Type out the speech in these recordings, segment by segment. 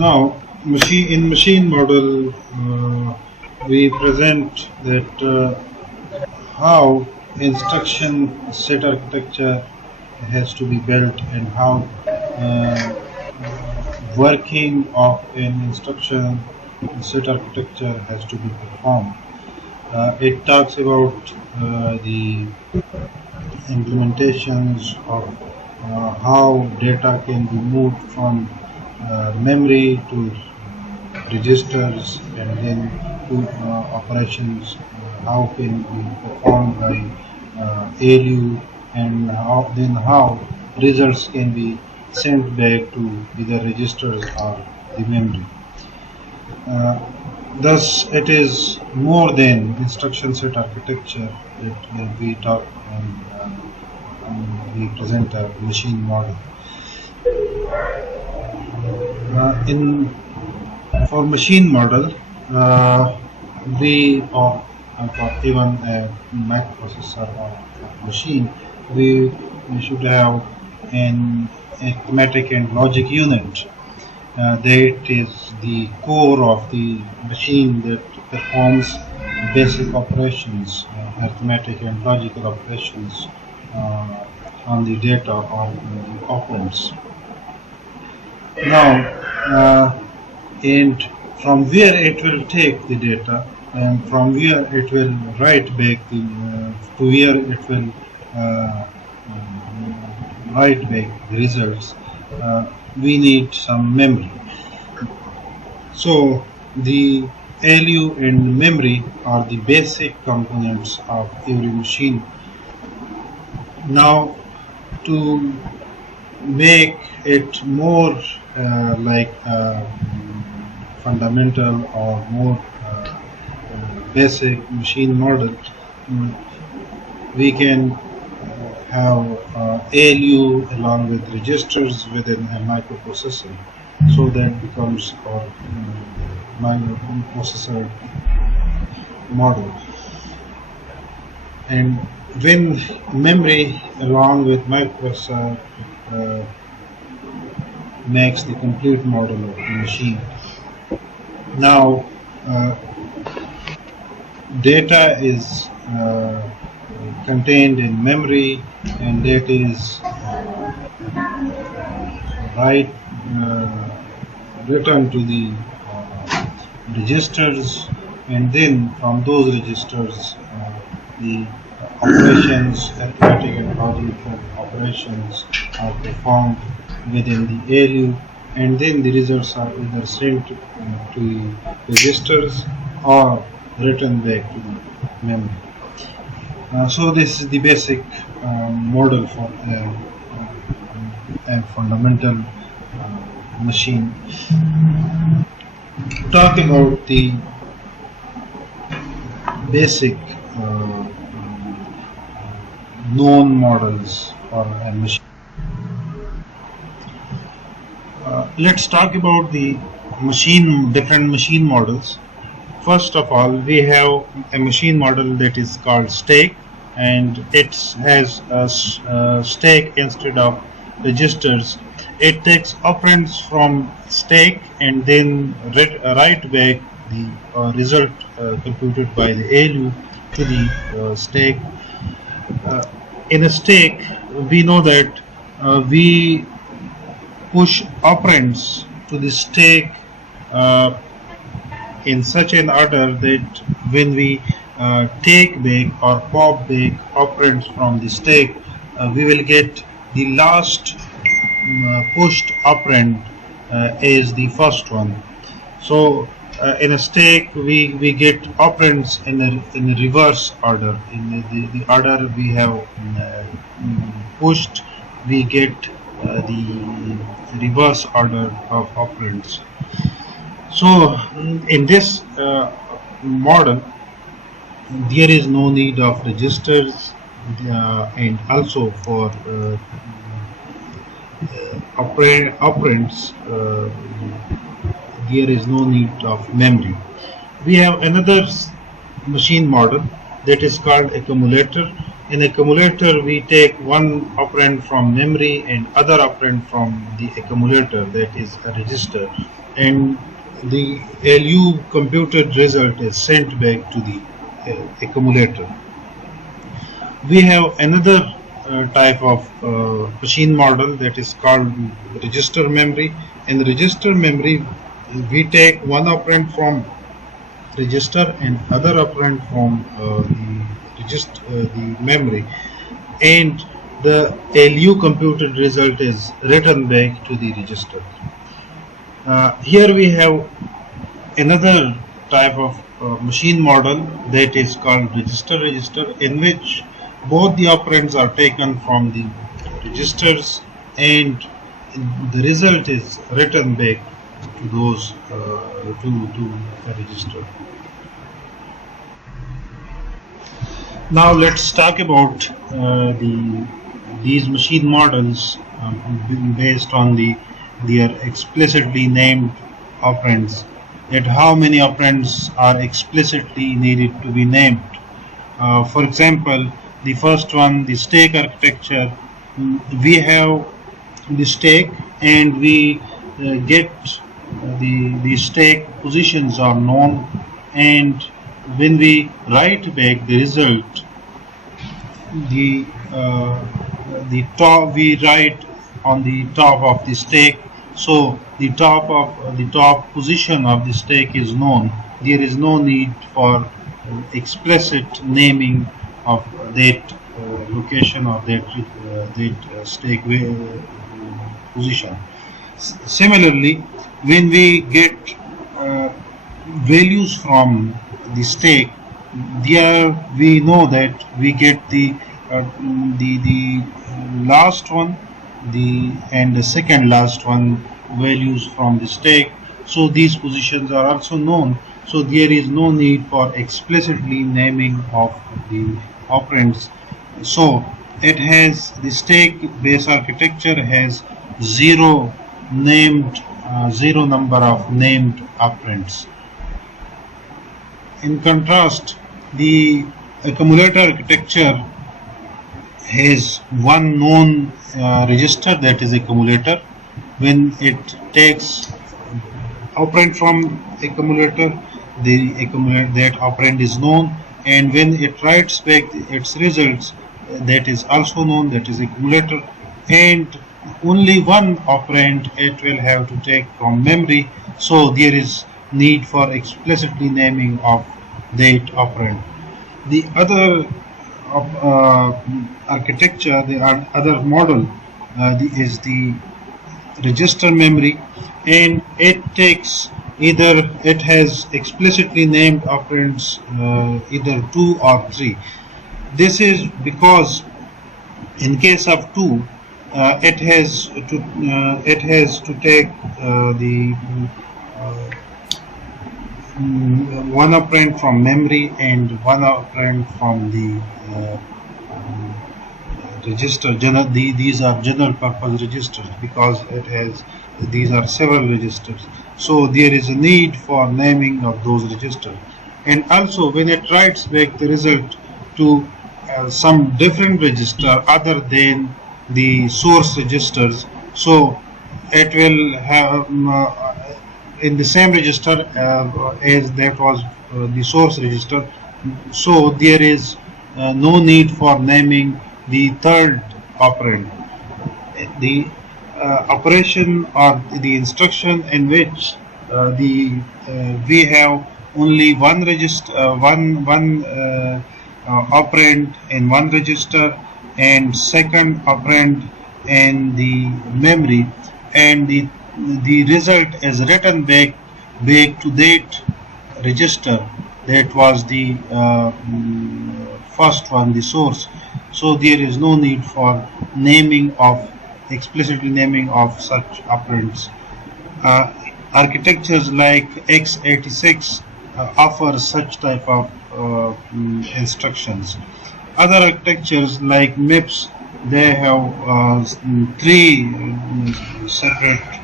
Now, machine model, we present that how instruction set architecture has to be built and how working of an instruction set architecture has to be performed. It talks about the implementations of how data can be moved from memory to registers and then to operations, how can be performed by ALU, and how results can be sent back to either registers or the memory. Thus, it is more than instruction set architecture that we talk and we present a machine model. For machine model, or even a microprocessor or machine, we should have an arithmetic and logic unit. That is the core of the machine that performs basic operations, arithmetic and logical operations on the data or the operands. Now, and from where it will take the data and from where it will write back to where it will write back the results, we need some memory. So the ALU and memory are the basic components of every machine. Now, to make it more like a fundamental or more basic machine model, we can have ALU along with registers within a microprocessor, so that becomes our microprocessor model. And when memory along with microprocessor makes the complete model of the machine. Now, data is contained in memory, and that is written to the registers, and then from those registers the operations, arithmetic and logical operations are performed within the ALU, and then the results are either sent to the registers or written back to the memory. So this is the basic model for a fundamental machine. Talk about the basic known models for a machine. Let's talk about the different machine models. First of all, we have a machine model that is called stack, and it has a stack instead of registers. It takes operands from stack and then write back the result computed by the ALU to the stack. In a stack, we know that we push operands to the stack in such an order that when we take back or pop back operands from the stack, we will get the last pushed operand as the first one. So in a stack, we get operands in a reverse order. In the order we have pushed, we get the reverse order of operands. So in this model, there is no need of registers, and also for operands, there is no need of memory. We have another machine model that is called accumulator, In accumulator, we take one operand from memory and other operand from the accumulator, that is a register, and the LU computed result is sent back to the accumulator. We have another type of machine model that is called register memory. In register memory, we take one operand from register and other operand from the memory, and the LU computed result is written back to the register. Here we have another type of machine model that is called register, in which both the operands are taken from the registers and the result is written back to those to the register. Now let's talk about these machine models based on their explicitly named operands, that how many operands are explicitly needed to be named. For example, the first one, the stack architecture, we have the stack and we get the stack positions are known, and when we write back the result, the top we write on the top of the stack, so the top position of the stack is known. There is no need for explicit naming of that location or that stack position. Similarly, when we get values from the stack, there we know that we get the last one, and the second last one values from the stack. So these positions are also known. So there is no need for explicitly naming of the operands. So it has the stack base architecture has zero number of named operands. In contrast, the accumulator architecture has one known register, that is accumulator. When it takes operand from accumulator, that operand is known, and when it writes back its results, that is also known, that is accumulator, and only one operand it will have to take from memory. So there is need for explicitly naming of that operand. The other architecture, the other model is the register memory, and it takes it has explicitly named operands either 2 or 3. This is because in case of 2, it has to take the one operand from memory and one operand from the register. These are general purpose registers because these are several registers. So there is a need for naming of those registers. And also when it writes back the result to some different register other than the source registers, so it will have in the same register as that was the source register. So there is no need for naming the third operand. The operation or the instruction in which we have only one register, one operand in one register and second operand in the memory, and the result is written back to that register that was the first one, the source. So there is no need for explicitly naming of such operands. Architectures like x86 offer such type of instructions. Other architectures like MIPS, they have 3 separate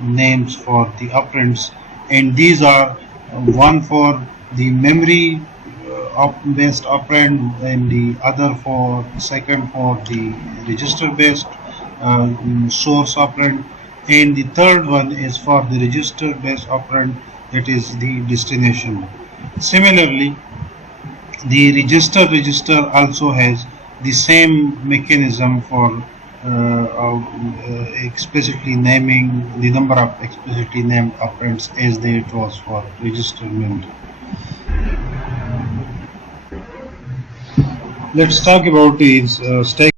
names for the operands, and these are one for the memory based operand, and the other for second for the register based source operand, and the third one is for the register based operand, that is the destination. Similarly, the register also has the same mechanism for explicitly naming the number of explicitly named operands as it was for register memory. Let's talk about the stack